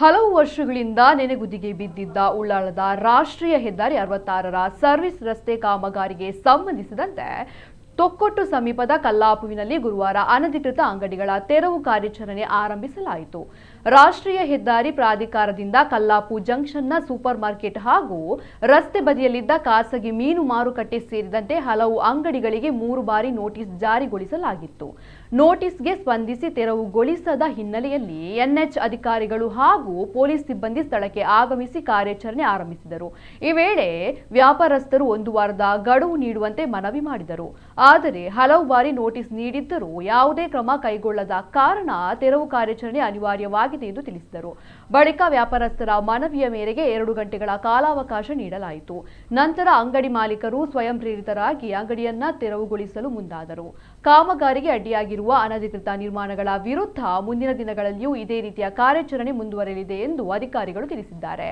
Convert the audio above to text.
ಹಲವು ವರ್ಷಗಳಿಂದ ನೆನೆಗುದಿಗೆ ಬಿದ್ದಿದ್ದ ಉಳ್ಳಾಳದ ರಾಷ್ಟ್ರೀಯ ಹೆದ್ದಾರಿ 66ರ ಸರ್ವಿಸ್ ರಸ್ತೆ ಕಾಮಗಾರಿಗೆ ಸಂಬಂಧಿಸಿದಂತೆ ತೊಕ್ಕೊಟ್ಟು ಸಮೀಪದ ಕಲ್ಲಾಪುವಿನಲ್ಲಿ ಗುರುವಾರ ಅನಧಿಕೃತ ಅಂಗಡಿಗಳ ತೆರವು ಕಾರ್ಯಾಚರಣೆ ಆರಂಭಿಸಲಾಯಿತು. ರಾಷ್ಟ್ರೀಯ ಹೆದ್ದಾರಿ ಪ್ರಾಧಿಕಾರದಿಂದ ಕಲ್ಲಾಪು ಜಂಕ್ಷನ್ನ ಸೂಪರ್ ಮಾರ್ಕೆಟ್ ಹಾಗೂ ರಸ್ತೆ ಬದಿಯಲ್ಲಿದ್ದ ಖಾಸಗಿ ಮೀನು ಮಾರುಕಟ್ಟೆ ಸೇರಿದಂತೆ ಹಲವು ಅಂಗಡಿಗಳಿಗೆ 3 ಬಾರಿ ನೋಟಿಸ್ ಜಾರಿಗೊಳಿಸಲಾಗಿತ್ತು. ನೋಟಿಸ್ಗೆ ಸ್ಪಂದಿಸಿ ತೆರವುಗೊಳಿಸದ ಹಿನ್ನೆಲೆಯಲ್ಲಿ ಎನ್ಎಚ್ ಅಧಿಕಾರಿಗಳು ಹಾಗೂ ಪೊಲೀಸ್ ಸಿಬ್ಬಂದಿ ಸ್ಥಳಕ್ಕೆ ಆಗಮಿಸಿ ಕಾರ್ಯಾಚರಣೆ ಆರಂಭಿಸಿದರು. ಈ ವೇಳೆ ವ್ಯಾಪಾರಸ್ಥರು 1 ವಾರದ ಗಡುವು ನೀಡುವಂತೆ ಮನವಿ ಮಾಡಿದರು. ಆದರೆ ಹಲವು ಬಾರಿ ನೋಟಿಸ್ ನೀಡಿದ್ದರೂ ಯಾವುದೇ ಕ್ರಮ ಕೈಗೊಳ್ಳದ ಕಾರಣ ತೆರವು ಕಾರ್ಯಾಚರಣೆ ಅನಿವಾರ್ಯವಾಗಿದೆ ಎಂದು ತಿಳಿಸಿದರು. ಬಳಿಕ ವ್ಯಾಪಾರಸ್ಥರ ಮನವಿಯ ಮೇರೆಗೆ 2 ಗಂಟೆಗಳ ಕಾಲಾವಕಾಶ ನೀಡಲಾಯಿತು. ನಂತರ ಅಂಗಡಿ ಮಾಲೀಕರು ಸ್ವಯಂ ಪ್ರೇರಿತರಾಗಿ ಅಂಗಡಿಯನ್ನ ತೆರವುಗೊಳಿಸಲು ಮುಂದಾದರು. ಕಾಮಗಾರಿಗೆ ಅಡ್ಡಿಯಾಗಿರುವ ಅನಧಿಕೃತ ನಿರ್ಮಾಣಗಳ ವಿರುದ್ಧ ಮುಂದಿನ ದಿನಗಳಲ್ಲಿಯೂ ಇದೇ ರೀತಿಯ ಕಾರ್ಯಾಚರಣೆ ಮುಂದುವರೆಯಲಿದೆ ಎಂದು ಅಧಿಕಾರಿಗಳು ತಿಳಿಸಿದ್ದಾರೆ.